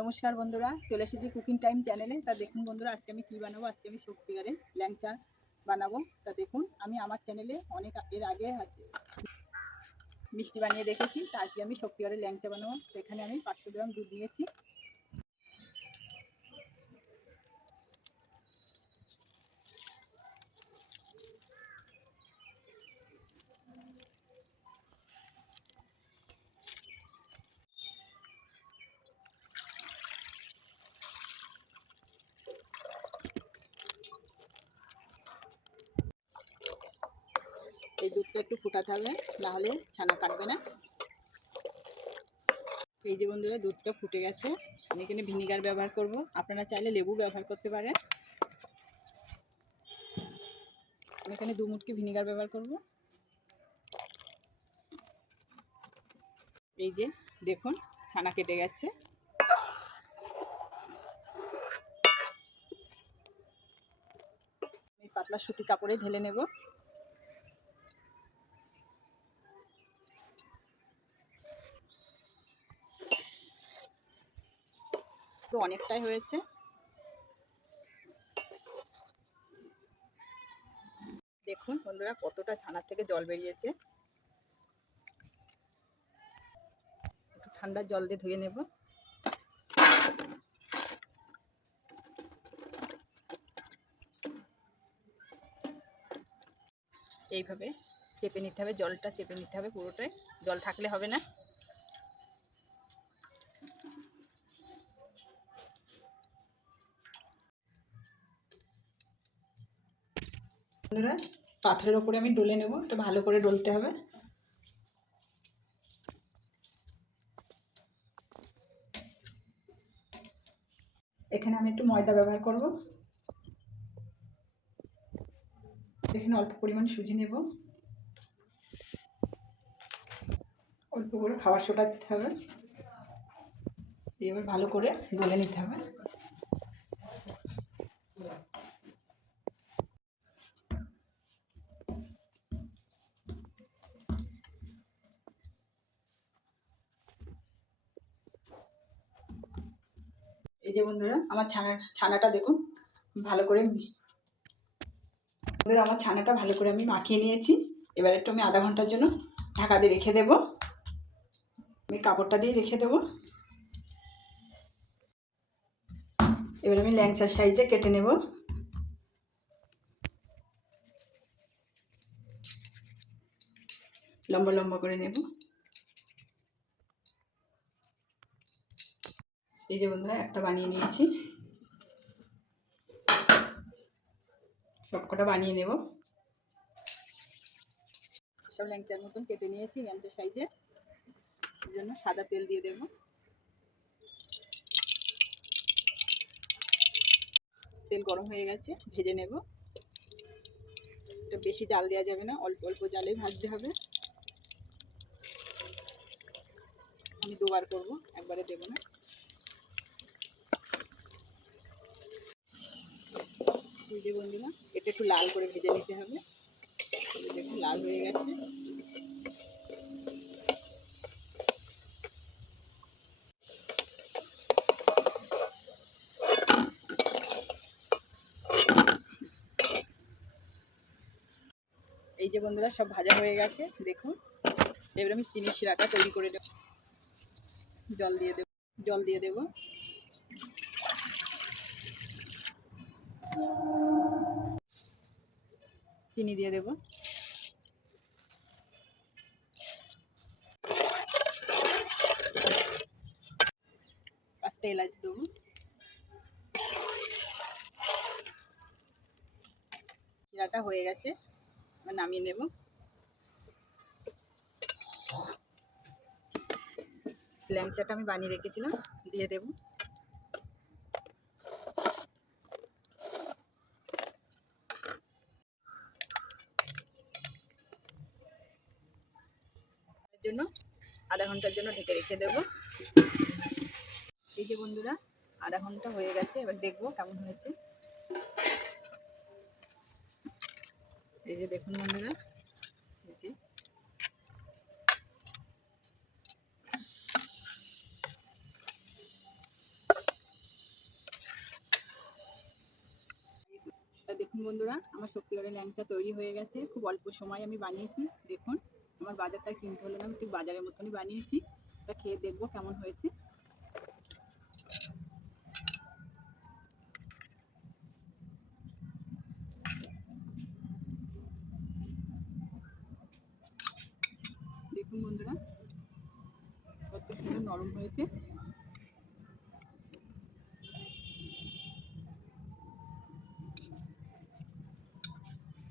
নমস্কার বন্ধুরা, চলে এসেছি কুকিং টাইম চ্যানেলে। তা দেখুন বন্ধুরা, আজকে আমি কি বানাবো। আজকে আমি সত্যিকারের ল্যাংচা বানাবো। তা দেখুন, আমি আমার চ্যানেলে অনেক এর আগে মিষ্টি বানিয়ে রেখেছি। তা আজকে আমি সত্যিকারের ল্যাংচা বানাবো। এখানে আমি 500 গ্রাম দুধ নিয়েছি। এই দুধটা একটু ফুটাতে হবে, নাহলে ছানা কাটবে না। এই যে বন্ধুরা, দুধটা ফুটে গেছে। আমি এখানে ভিনিগার ব্যবহার করব, আপনারা চাইলে লেবু ব্যবহার করতে পারেন। আমি এখানে 2 মুটকি ভিনিগার ব্যবহার করব। এই যে দেখুন, ছানা কেটে গেছে। আমি পাতলা সুতি কাপড়ে ঢেলে নেব। তো অনেকটাই হয়েছে। দেখুন বন্ধুরা, কতটা ছানার থেকে জল বেরিয়েছে। একটু ঠান্ডা জল দিয়ে ধুয়ে নেব। এইভাবে চেপে নিতে হবে, জলটা চেপে নিতে হবে পুরোটাই, জল থাকলে হবে না। বন্ধুরা, পাথরের ওপরে আমি ডলে নেব। এটা ভালো করে ডলতে হবে। এখানে আমি একটু ময়দা ব্যবহার করব। এখানে অল্প পরিমাণ সুজি নেব। অল্প করে খাবার সোডা দিতে হবে। এবার ভালো করে ডলে নিতে হবে। এই যে বন্ধুরা, আমার ছানাটা দেখুন ভালো করে। বন্ধুরা, আমার ছানাটা ভালো করে আমি মাখিয়ে নিয়েছি। এবার একটু আমি আধা ঘন্টার জন্য ঢাকা দিয়ে রেখে দেব। আমি কাপড়টা দিয়ে রেখে দেব। এবার আমি ল্যাংচার সাইজে কেটে নেব। লম্বা লম্বা করে নেব। এই যে বন্ধুরা, একটা বানিয়ে নিয়েছি। সবকটা বানিয়ে নেব। সব ল্যাংচার মতন কেটে নিয়েছি ল্যাংচার সাইজে। এর জন্য সাদা তেল দিয়ে দেব। তেল গরম হয়ে গেছে, ভেজে নেব। এটা বেশি জাল দেওয়া যাবে না, অল্প অল্প জালে ভাজতে হবে। আমি দুবার করব, একবারে দেব না। এই যে বন্ধুরা, এটা একটু লাল করে ভেজে নিতে হবে। দেখুন লাল হয়ে গেছে। এই যে বন্ধুরা, সব ভাজা হয়ে গেছে দেখুন। এবার আমি চিনির শিরাটা তৈরি করে দেব। জল দিয়ে দেব। চিনি দিয়ে দেব। পাঁচটা এলাচ দেবো। শিরাটা হয়ে গেছে, এবার নামিয়ে নেব। ল্যাংচাটা আমি বানিয়ে রেখেছিলাম, দিয়ে দেব। জন্য আধা ঘন্টার জন্য ঢেকে রেখে দেব। এই যে বন্ধুরা, আধা ঘন্টা হয়ে গেছে। এবার দেখবো কেমন হয়েছে। এই যে দেখুন বন্ধুরা, এই যে দেখুন বন্ধুরা, আমার শক্তিগড়ের ল্যাংচা তৈরি হয়ে গেছে। খুব অল্প সময় আমি বানিয়েছি। দেখুন, আমার বাজার তার কিনতে হলো না, আমি ঠিক বাজারের মতনই বানিয়েছি। তা খেয়ে দেখবো কেমন হয়েছে। দেখুন বন্ধুরা, কত সুন্দর নরম হয়েছে।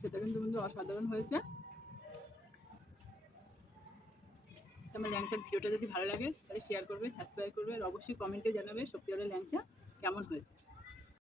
সেটা কিন্তু বন্ধু অসাধারণ হয়েছে। তো আমার ল্যাংচার ভিডিওটা যদি ভালো লাগে তাহলে শেয়ার করবে, সাবস্ক্রাইব করবে, আর অবশ্যই কমেন্টে জানাবে শক্তিগড়ের ল্যাংচা কেমন হয়েছে।